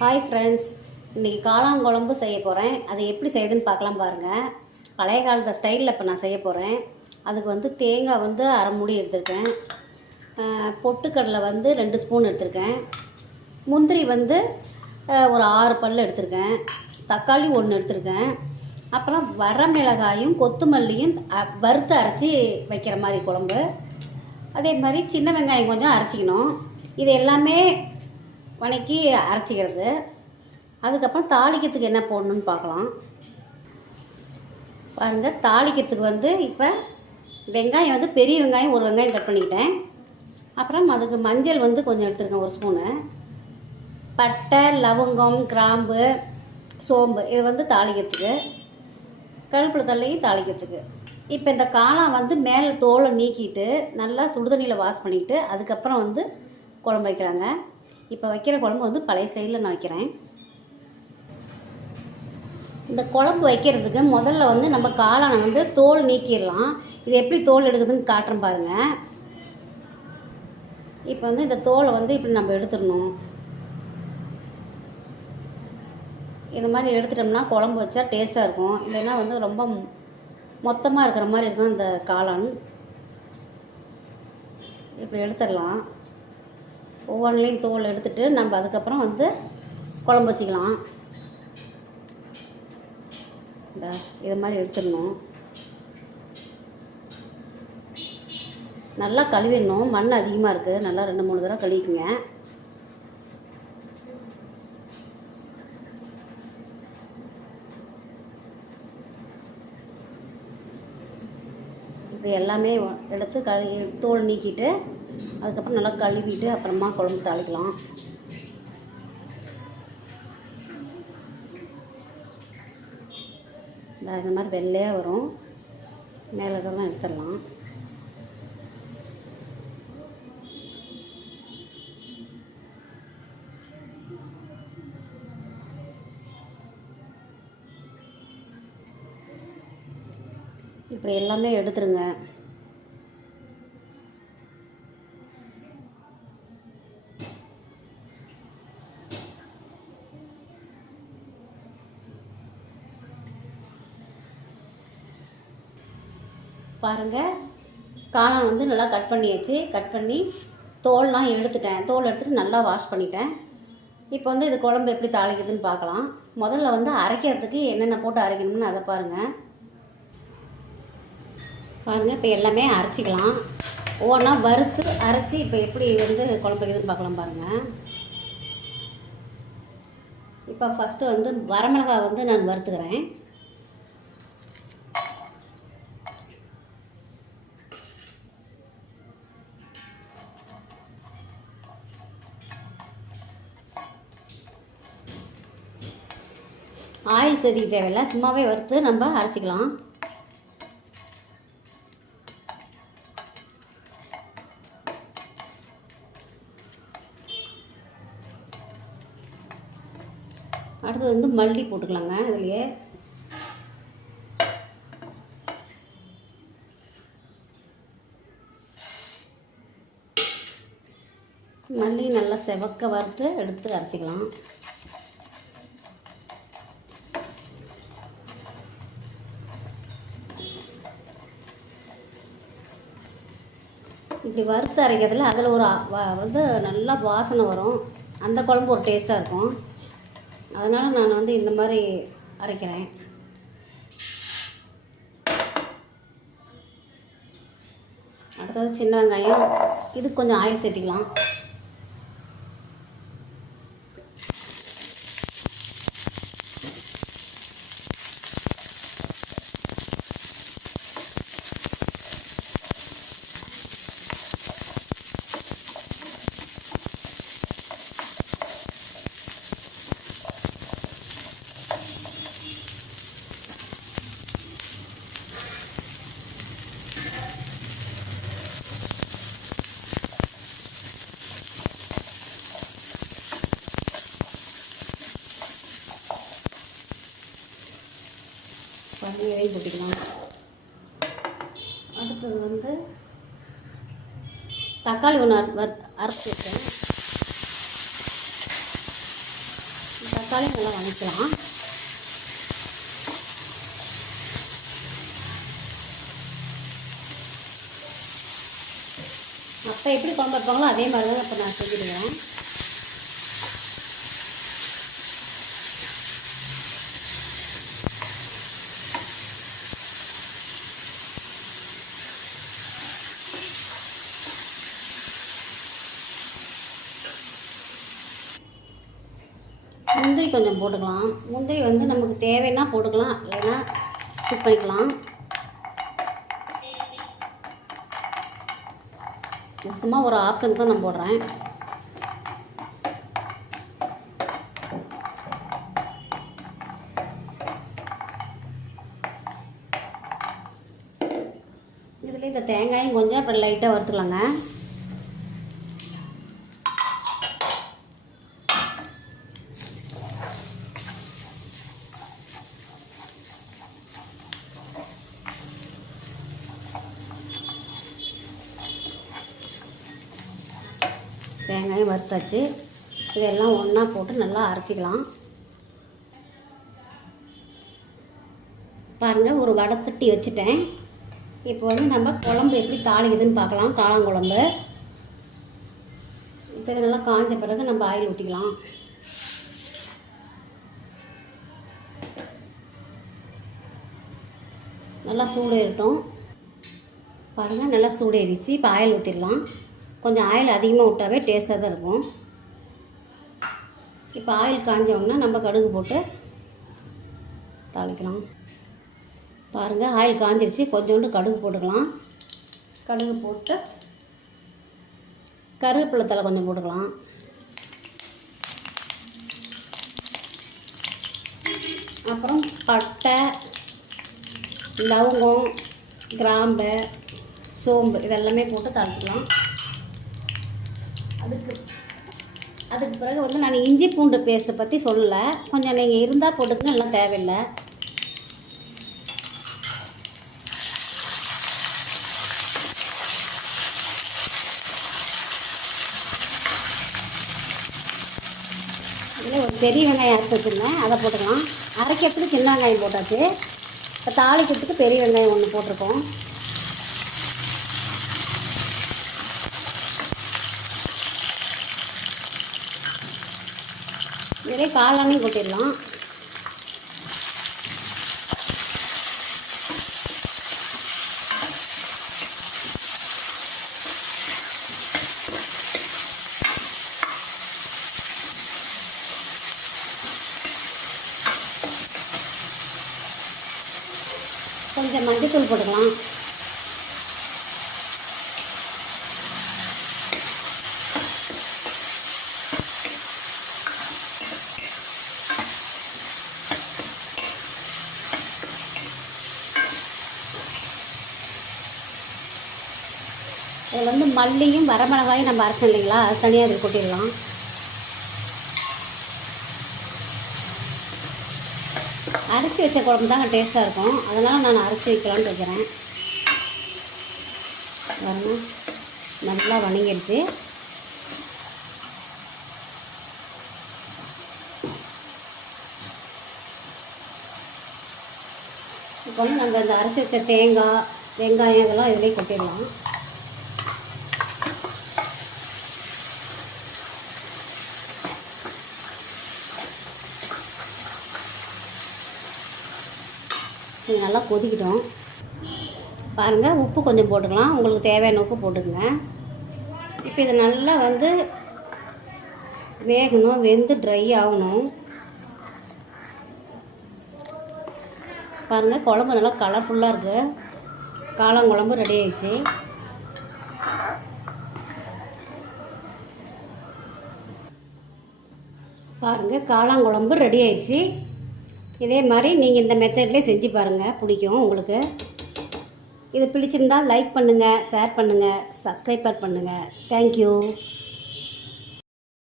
Hi friends இன்றைக்கி காளான் குழம்பு செய்ய போகிறேன் அதை எப்படி செய்யுதுன்னு பார்க்கலாம் பாருங்கள் பழைய காலத்து ஸ்டைலில் இப்போ நான் செய்ய போகிறேன் அதுக்கு வந்து தேங்காய் வந்து அரை மூடி எடுத்திருக்கேன். பொட்டுக்கடலை வந்து ரெண்டு ஸ்பூன் எடுத்திருக்கேன். முந்திரி வந்து ஒரு ஆறு பல் எடுத்திருக்கேன். தக்காளி ஒன்று எடுத்திருக்கேன். அப்புறம் வரமிளகாயும் கொத்தமல்லியும் அ- வறுத்து அரைச்சி வைக்கிற மாதிரி குழம்பு. அதே மாதிரி சின்ன வெங்காயம் கொஞ்சம் அரைச்சிக்கணும். இது எல்லாமே வணக்கி அரைச்சிக்கிறது. அதுக்கப்புறம் தாளிக்கிறதுக்கு என்ன போடணும்னு பார்க்கலாம். பாருங்கள் தாளிக்கிறதுக்கு வந்து இப்போ வெங்காயம் வந்து பெரிய வெங்காயம் ஒரு வெங்காயம் கட் பண்ணிக்கிட்டேன். அப்புறம் அதுக்கு மஞ்சள் வந்து கொஞ்சம் எடுத்துருக்கேன் ஒரு ஸ்பூனு. பட்டை லவங்கம் கிராம்பு சோம்பு இது வந்து தாளிக்கிறதுக்கு. கருப்பில் தள்ளையும் தாளிக்கிறதுக்கு. இப்போ இந்த காளான் வந்து மேலே தோலை நீக்கிட்டு நல்லா சுடுதண்ணியில் வாஷ் பண்ணிவிட்டு அதுக்கப்புறம் வந்து குழம்பு வைக்கிறாங்க. இப்போ வைக்கிற குழம்பு வந்து பழைய ஸ்டைலில் நான் வைக்கிறேன். இந்த குழம்பு வைக்கிறதுக்கு முதல்ல வந்து நம்ம காளானை வந்து தோல் நீக்கிடலாம். இது எப்படி தோல் எடுக்குதுன்னு காட்டுறேன் பாருங்கள் இப்போ வந்து இந்த தோலை வந்து இப்படி நம்ம எடுத்துடணும். இது மாதிரி எடுத்துட்டோம்னா குழம்பு வச்சா டேஸ்ட்டாக இருக்கும். இல்லைன்னா வந்து ரொம்ப மொத்தமாக இருக்கிற மாதிரி இருக்கும் இந்த காளான். இப்படி எடுத்துடலாம். ஒவ்வொன்றிலையும் தோல் எடுத்துகிட்டு நம்ம அதுக்கப்புறம் வந்து குழம்பு வச்சுக்கலாம். இந்த இது மாதிரி எடுத்துடணும். நல்லா கழுவிடணும். மண் அதிகமாக இருக்குது நல்லா ரெண்டு மூணு தடவை கழுவிக்குங்க. இது எல்லாமே எடுத்து கழுவி தோல் நீக்கிட்டு அதுக்கப்புறம் நல்லா கழுவிட்டு அப்புறமா குழம்பு தாளிக்கலாம். இந்த மாதிரி வெள்ளையாக வரும். மேலே இதெல்லாம் எடுத்துடலாம். இப்படி எல்லாமே எடுத்துருங்க. பாருங்கள் காளான் வந்து நல்லா கட் பண்ணியாச்சு. கட் பண்ணி தோல்லாம் எடுத்துட்டேன். தோல் எடுத்துகிட்டு நல்லா வாஷ் பண்ணிட்டேன். இப்போ வந்து இது குழம்பு எப்படி தாளிக்குதுன்னு பார்க்கலாம். முதல்ல வந்து அரைக்கிறதுக்கு என்னென்ன போட்டு அரைக்கணும்னு அதை பாருங்கள் பாருங்கள் இப்போ எல்லாமே அரைச்சிக்கலாம். ஒவ்வொன்றா வறுத்து அரைச்சி இப்போ எப்படி வந்து குழம்பு வைக்குதுன்னு பார்க்கலாம் பாருங்கள் இப்போ ஃபஸ்ட்டு வந்து வரமிளகாய் வந்து நான் வறுத்துக்கிறேன். ஆயில் தேவையில்லை. சும்மாவே வறுத்து நம்ம அரைச்சிக்கலாம். அடுத்தது வந்து மல்லி போட்டுக்கலாங்க இதுலையே. மல்லி நல்லா செவக்க வறுத்து எடுத்து அரைச்சிக்கலாம். இப்படி வறுத்து அரைக்கிறதுல அதில் ஒரு வந்து நல்லா வாசனை வரும். அந்த குழம்பு ஒரு டேஸ்ட்டாக இருக்கும். அதனால் நான் வந்து இந்த மாதிரி அரைக்கிறேன். அடுத்தது சின்ன வெங்காயம். இது கொஞ்சம் ஆயில் சேர்த்திக்கலாம். பன்னீரையும் போட்டுக்கலாம். அடுத்தது வந்து தக்காளி ஒன்று அரைச்சி வச்சேன். தக்காளி நல்லா வதக்கலாம் அப்போ எப்படி குழம்பு வைப்பாங்களோ அதே மாதிரி தான் இப்போ நான் செஞ்சுடுவேன். முந்திரி கொஞ்சம் போட்டுக்கலாம். முந்திரி வந்து நமக்கு தேவைன்னா போட்டுக்கலாம் இல்லைன்னா ஸ்கிப் பண்ணிக்கலாம். சும்மா ஒரு ஆப்ஷன் தான் நான் போடுறேன். இதில் இந்த தேங்காயும் கொஞ்சம் அப்புறம் லைட்டாக வறுத்துக்கலாங்க. தேங்காயும் வறுத்தாச்சு. இதெல்லாம் ஒன்றா போட்டு நல்லா அரைச்சிக்கலாம். பாருங்கள் ஒரு வடை தட்டி வச்சுட்டேன். இப்போ வந்து நம்ம குழம்பு எப்படி தாளிக்குதுன்னு பார்க்கலாம். காளாங்குழம்பு இப்போ இது நல்லா காய்ஞ்ச பிறகு நம்ம ஆயில் ஊற்றிக்கலாம் நல்லா சூடு ஏறட்டும் பாருங்கள் நல்லா சூடு ஏறிச்சு இப்போ ஆயில் ஊற்றிடலாம் கொஞ்சம் ஆயில் அதிகமாக விட்டாவே டேஸ்ட்டாக தான் இருக்கும். இப்போ ஆயில் காஞ்சோம்னா நம்ம கடுகு போட்டு தாளிக்கலாம். பாருங்கள் ஆயில் காஞ்சிருச்சு. கொஞ்சோண்டு கடுகு போட்டுக்கலாம். கடுகு போட்டு கருவேப்பிலை தலை கொஞ்சம் போட்டுக்கலாம். அப்புறம் பட்டை லவங்கம் கிராம்பு சோம்பு இதெல்லாமே போட்டு தாளிச்சிக்கலாம். அதுக்கு அதுக்கு பிறகு வந்து நான் இஞ்சி பூண்டு பேஸ்ட்டை பற்றி சொல்லலை. கொஞ்சம் நீங்கள் இருந்தால் போட்டுக்கங்க எல்லாம் தேவையில்லை. இதில் ஒரு பெரிய வெங்காயம் அரைச்சி வச்சுருந்தேன். அதை போட்டுக்கலாம். அரைக்கிறதுக்கு சின்ன வெங்காயம் போட்டாச்சு. இப்போ தாளிக்கிறதுக்கு பெரிய வெங்காயம் ஒன்று போட்டிருக்கோம். இதிலே காளானையும் கொட்டிடலாம் கொஞ்சம் மஞ்சள் தூள் போட்டுக்கலாம் இதில் வந்து மல்லியும் வரமிளகாயும் நம்ம அரைச்சோம் இல்லைங்களா? அது தனியாக அதில் கொட்டிடலாம். அரைச்சி வச்ச குழம்பு தாங்க டேஸ்ட்டாக இருக்கும். அதனால் நான் அரைச்சி வைக்கலான்னு வைக்கிறேன். வரணும் நல்லா வணங்கிடுச்சு. இப்போ வந்து நம்ம இந்த அரைச்சி வச்ச தேங்காய் வெங்காயம் இதெல்லாம் இதிலே கொட்டிடலாம் இது நல்லா கொதிக்கிட்டோம். பாருங்கள் உப்பு கொஞ்சம் போட்டுக்கலாம். உங்களுக்கு தேவையான உப்பு போட்டுக்கங்க. இப்போ இது நல்லா வந்து வேகணும் வெந்து ட்ரை ஆகணும். பாருங்கள் குழம்பு நல்லா கலர்ஃபுல்லாக இருக்குது காளாங்குழம்பு ரெடி ஆயிடுச்சு. பாருங்கள் காளாங்குழம்பு ரெடி ஆயிடுச்சு. இதே மாதிரி நீங்கள் இந்த மெத்தட்லேயே செஞ்சு பாருங்கள் பிடிக்கும் உங்களுக்கு. இது பிடிச்சிருந்தால் லைக் பண்ணுங்கள் ஷேர் பண்ணுங்கள் சப்ஸ்கிரைபர் பண்ணுங்கள் தேங்க்யூ